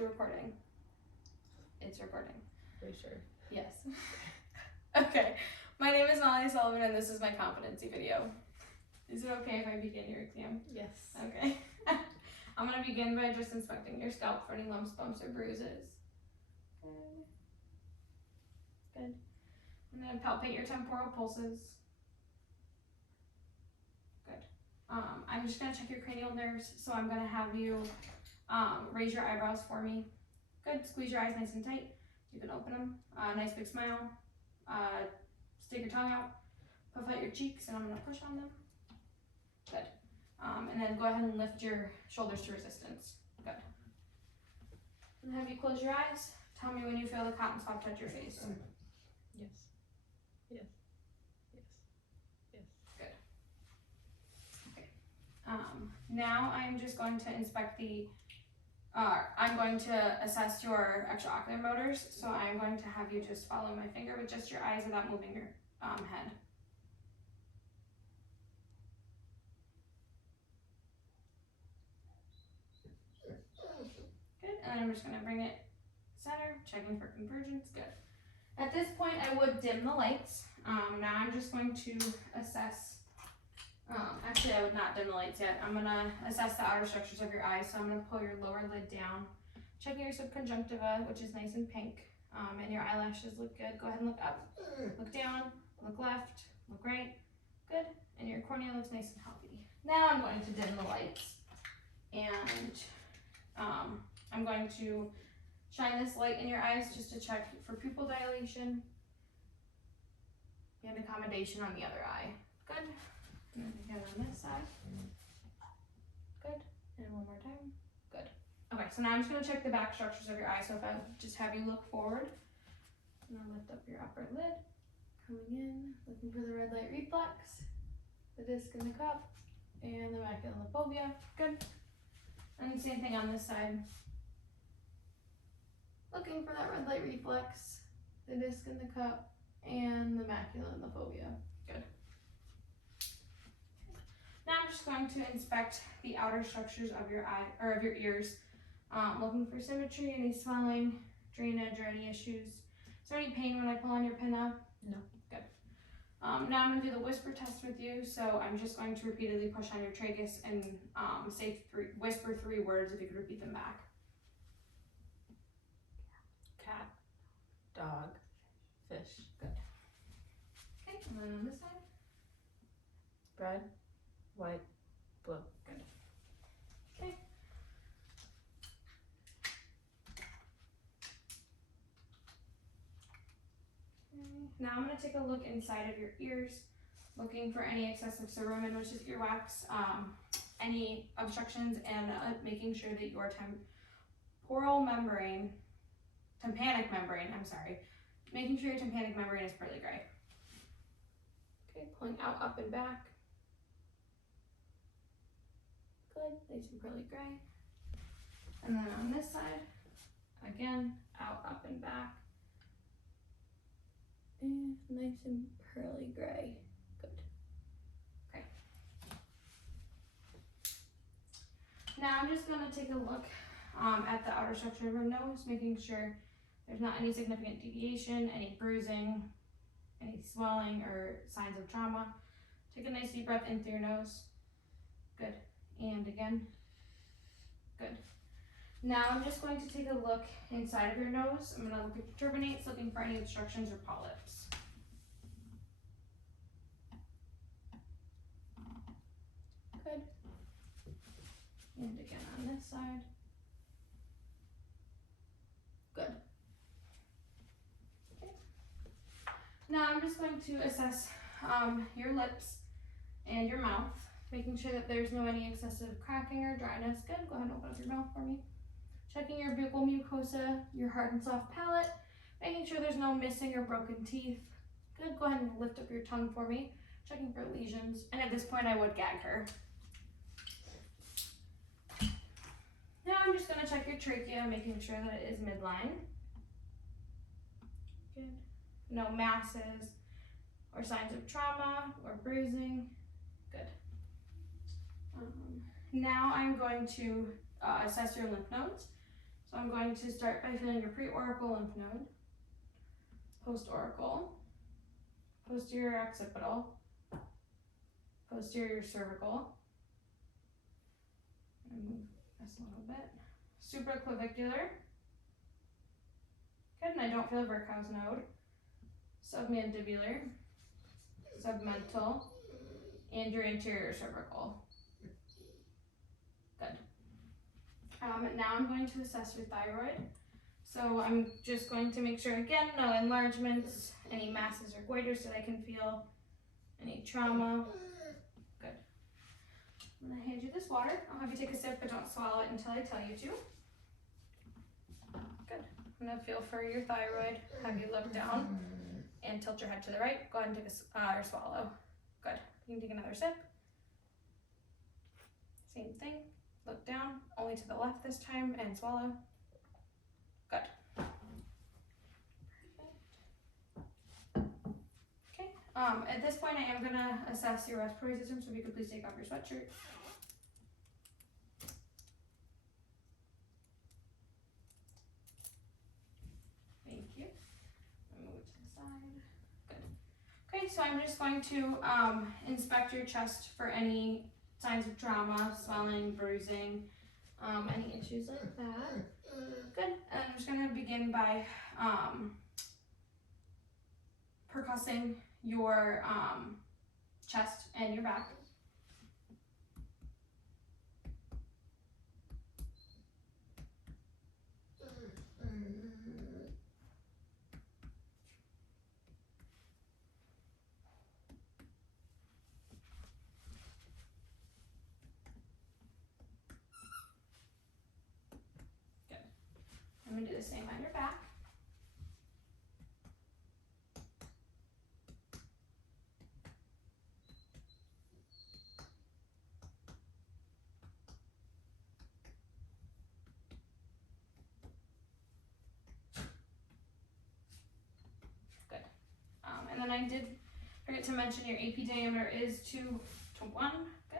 actually recording. It's recording. Are you sure? Yes. Okay. My name is Molly Sullivan and this is my competency video. Is it okay if I begin your exam? Yes. Okay. I'm going to begin by just inspecting your scalp for any lumps, bumps, or bruises. Good. Good. I'm going to palpate your temporal pulses. Good. I'm just going to check your cranial nerves, so I'm going to have you raise your eyebrows for me. Good. Squeeze your eyes nice and tight. You can open them. Nice big smile. Stick your tongue out. Puff out your cheeks, and I'm going to push on them. Good. And then go ahead and lift your shoulders to resistance. Good. And have you close your eyes. Tell me when you feel the cotton swab touch your face. Yes. Yes. Yes. Yes. Good. Okay. Now I'm just going to inspect the, I'm going to assess your extraocular motors. So I'm going to have you just follow my finger with just your eyes without moving your head. Good, and I'm just going to bring it center, checking for convergence. Good. At this point, I would dim the lights. Now I'm just going to assess, actually I would not dim the lights yet. I'm going to assess the outer structures of your eyes. So I'm going to pull your lower lid down, checking your subconjunctiva, which is nice and pink, and your eyelashes look good. Go ahead and look up, look down, look left, look right. Good, and your cornea looks nice and healthy. Now I'm going to dim the lights, and I'm going to shine this light in your eyes just to check for pupil dilation and accommodation on the other eye. Good. And then again on this side. Good. And one more time. Good. Okay, so now I'm just going to check the back structures of your eye. So if I just have you look forward, and I'll lift up your upper lid, coming in, looking for the red light reflex, the disc in the cup, and the macula and the fovea. Good. And the same thing on this side. Looking for that red light reflex, the disc in the cup, and the macula and the fovea. Good. Now I'm just going to inspect the outer structures of your eye or of your ears, looking for symmetry, any swelling, drainage, or any issues. Is there any pain when I pull on your pinna? No. Good. Now I'm going to do the whisper test with you. So I'm just going to repeatedly push on your tragus and whisper 3 words if you could repeat them back. Cat, dog, fish. Good. Okay, and then on this side. Red, white, blue. Good. Okay. Now I'm going to take a look inside of your ears, looking for any excessive cerumen, which is earwax, any obstructions, and making sure that your tympanic membrane, making sure your tympanic membrane is pearly gray. Okay, pulling out, up, and back. Good, nice and pearly gray. And then on this side, again, out, up, and back. And nice and pearly gray. Good. Okay. Now I'm just going to take a look at the outer structure of your nose, making sure there's not any significant deviation, any bruising, any swelling, or signs of trauma. Take a nice deep breath in through your nose. Good. And again. Good. Now I'm just going to take a look inside of your nose. I'm going to look at your turbinates, looking for any obstructions or polyps. Good. And again on this side. Good. Okay. Now I'm just going to assess your lips and your mouth, making sure that there's no any excessive cracking or dryness. Good. Go ahead and open up your mouth for me. Checking your buccal mucosa, your hard and soft palate, making sure there's no missing or broken teeth. Good. Go ahead and lift up your tongue for me. Checking for lesions. And at this point, I would gag her. Now I'm just going to check your trachea, making sure that it is midline. Good. No masses or signs of trauma or bruising. Good. Now I'm going to assess your lymph nodes. So I'm going to start by feeling your pre-auricle lymph node, post-auricle, posterior occipital, posterior cervical, and move this a little bit, supraclavicular, good, and I don't feel Virchow's node, submandibular, submental, and your anterior cervical. Good. Now I'm going to assess your thyroid. So I'm just going to make sure, again, no enlargements, any masses or goiters that I can feel, any trauma. Good. I'm gonna hand you this water. I'll have you take a sip, but don't swallow it until I tell you to. Good. I'm gonna feel for your thyroid, have you look down and tilt your head to the right. Go ahead and take a, or swallow. Good. You can take another sip. Same thing. Look down, only to the left this time, and swallow. Good. Okay. At this point, I am gonna assess your respiratory system. So if you could please take off your sweatshirt. Thank you. Move it to the side. Good. Okay, so I'm just going to inspect your chest for any signs of trauma, swelling, bruising, any issues like that. Good. And I'm just going to begin by percussing your chest and your back. I'm going to do the same on your back. Good. And then I did forget to mention your AP diameter is 2 to 1. Good.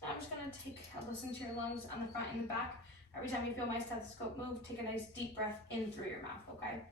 So I'm just going to listen to your lungs on the front and the back. Every time you feel my stethoscope move, take a nice deep breath in through your mouth, okay?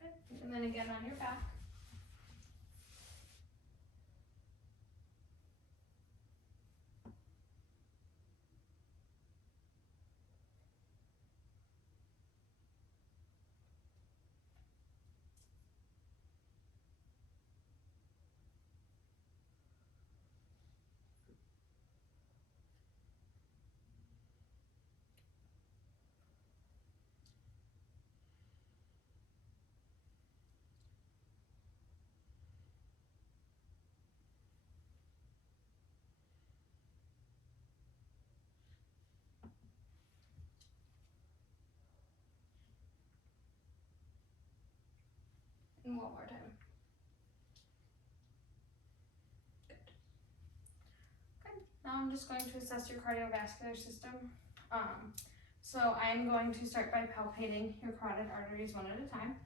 Good. And then again on your back. And one more time. Good. Good. Now I'm just going to assess your cardiovascular system. So I'm going to start by palpating your carotid arteries one at a time.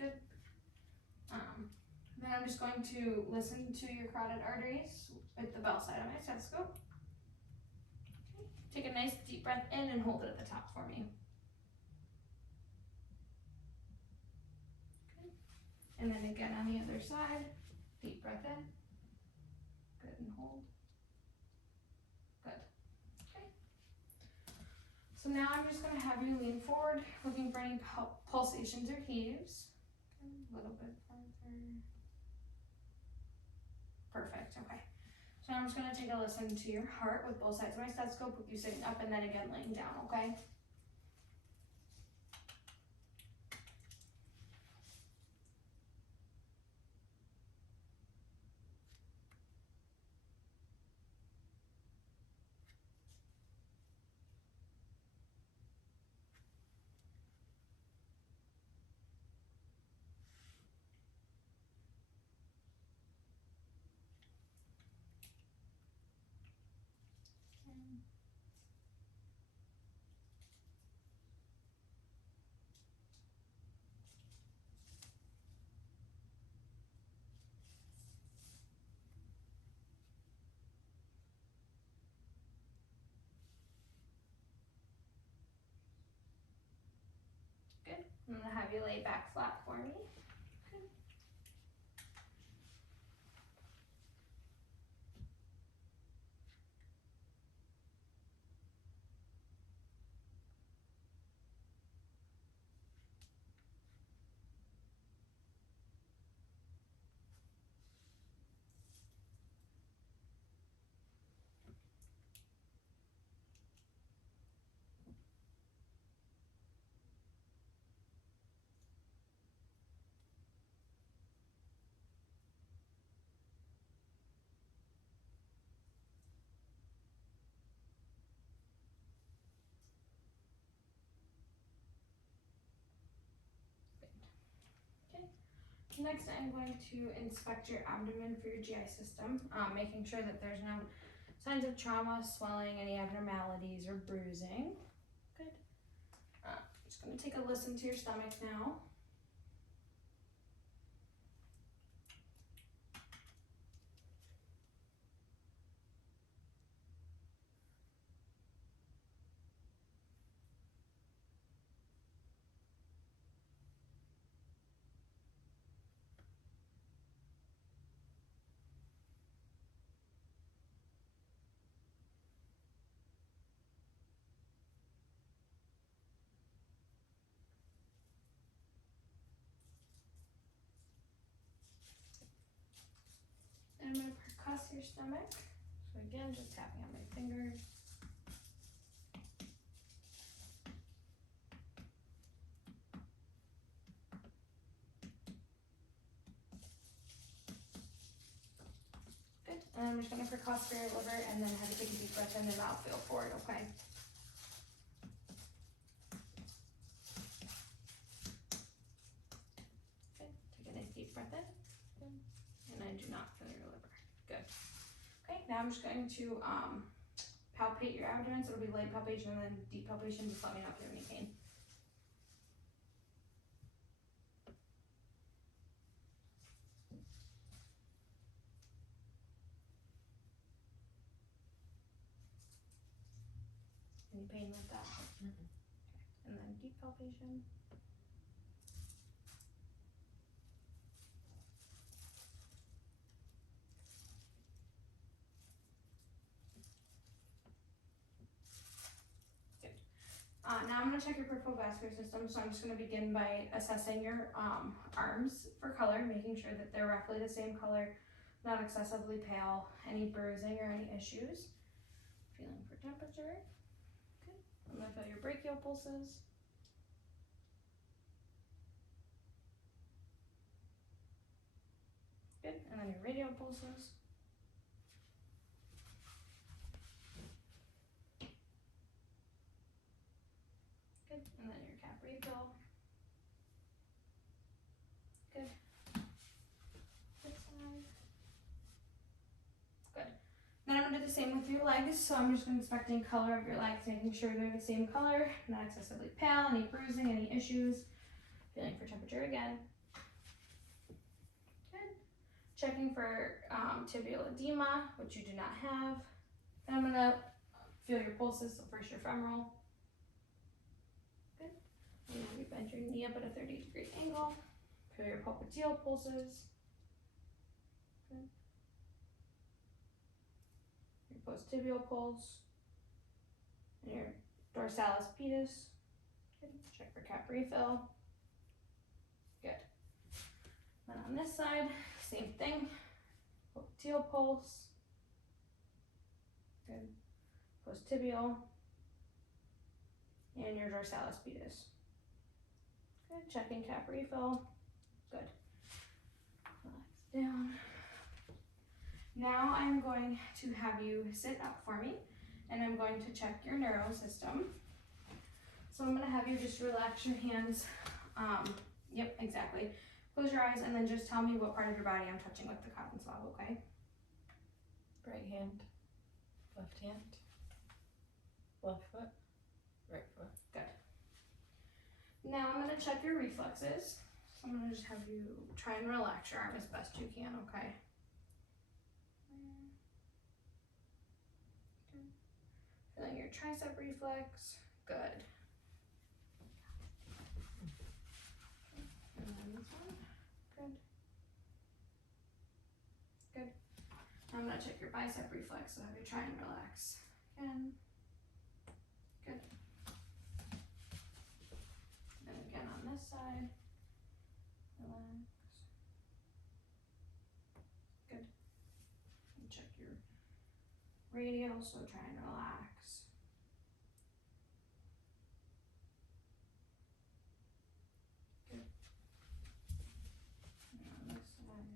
Good. Then I'm just going to listen to your carotid arteries with the bell side of my stethoscope. Take a nice deep breath in and hold it at the top for me. Okay. And then again on the other side, deep breath in. just gonna have you lean forward, looking for any pulsations or heaves. A little bit farther. Perfect, okay. So now I'm just gonna take a listen to your heart with both sides of my stethoscope with you sitting up and then again laying down, okay? Good. I'm gonna have you lay back flat for me. Good. Next, I'm going to inspect your abdomen for your GI system, making sure that there's no signs of trauma, swelling, any abnormalities, or bruising. Good. Just going to take a listen to your stomach now. And I'm going to percuss your stomach. So again, just tapping on my fingers. Good. And I'm just going to percuss for your liver and then have you take a deep breath in and mouth feel forward, okay? Good. Take a nice deep breath in. Good. And I do not feel your liver. Good. Okay, now I'm just going to palpate your abdomen, so it'll be light palpation and then deep palpation. Just let me know if you have any pain. Any pain with that? Okay. And then deep palpation. Now I'm going to check your peripheral vascular system, so I'm just going to begin by assessing your arms for color, making sure that they're roughly the same color, not excessively pale, any bruising or any issues. Feeling for temperature. Good. I'm going to feel your brachial pulses. Good. And then your radial pulses. Good. And then your cap refill. Good. This side. Good. Then I'm gonna do the same with your legs. So I'm just inspecting color of your legs, making sure they're the same color, not excessively pale, any bruising, any issues. Feeling for temperature again. Good. Checking for tibial edema, which you do not have. Then I'm gonna feel your pulses, so first your femoral. Good. And then you bend your knee up at a 30-degree angle. Feel your popliteal pulses. Good. Your post-tibial pulse. And your dorsalis pedis. Good. Check for cap refill. Good. Then on this side, same thing. Popliteal pulse. Good. Posttibial. And your dorsalis pedis. Good. Checking cap refill. Good. Relax down. Now I'm going to have you sit up for me, and I'm going to check your neuro system. So I'm going to have you just relax your hands. Yep, exactly. Close your eyes and then just tell me what part of your body I'm touching with the cotton swab, okay? Right hand, left hand, left foot, right foot. Good. Now I'm going to check your reflexes. So I'm going to just have you try and relax your arm as best you can, okay? Good. Feeling your tricep reflex. Good. And then this one. Good. Good. I'm going to check your bicep reflex, so have you try and relax. Again. Good. And again on this side. Relax. Good. And check your radial, so try and relax. Good. And on this side.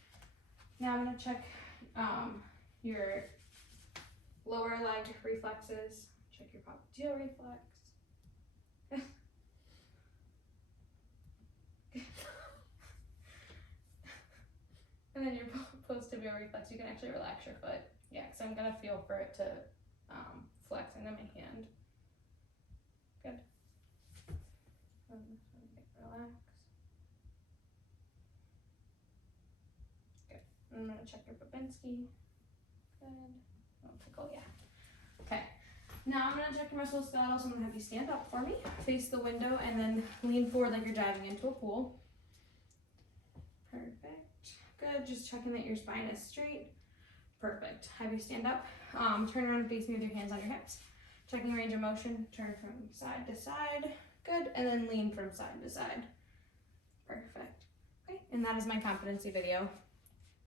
Good. Now I'm going to check your lower leg reflexes. Check your popliteal reflex. And then your post-tibial reflex, you can actually relax your foot. Yeah, because I'm going to feel for it to flex into my hand. Good. And this one, relax. Good. And I'm going to check your Babinski. Good. Oh, tickle, yeah. Okay. Now I'm going to check your musculoskeletal, so I'm going to have you stand up for me, face the window, and then lean forward like you're diving into a pool. Perfect. Good. Just checking that your spine is straight. Perfect. Have you stand up. Turn around and face me with your hands on your hips. Checking range of motion. Turn from side to side. Good. And then lean from side to side. Perfect. Okay. And that is my competency video.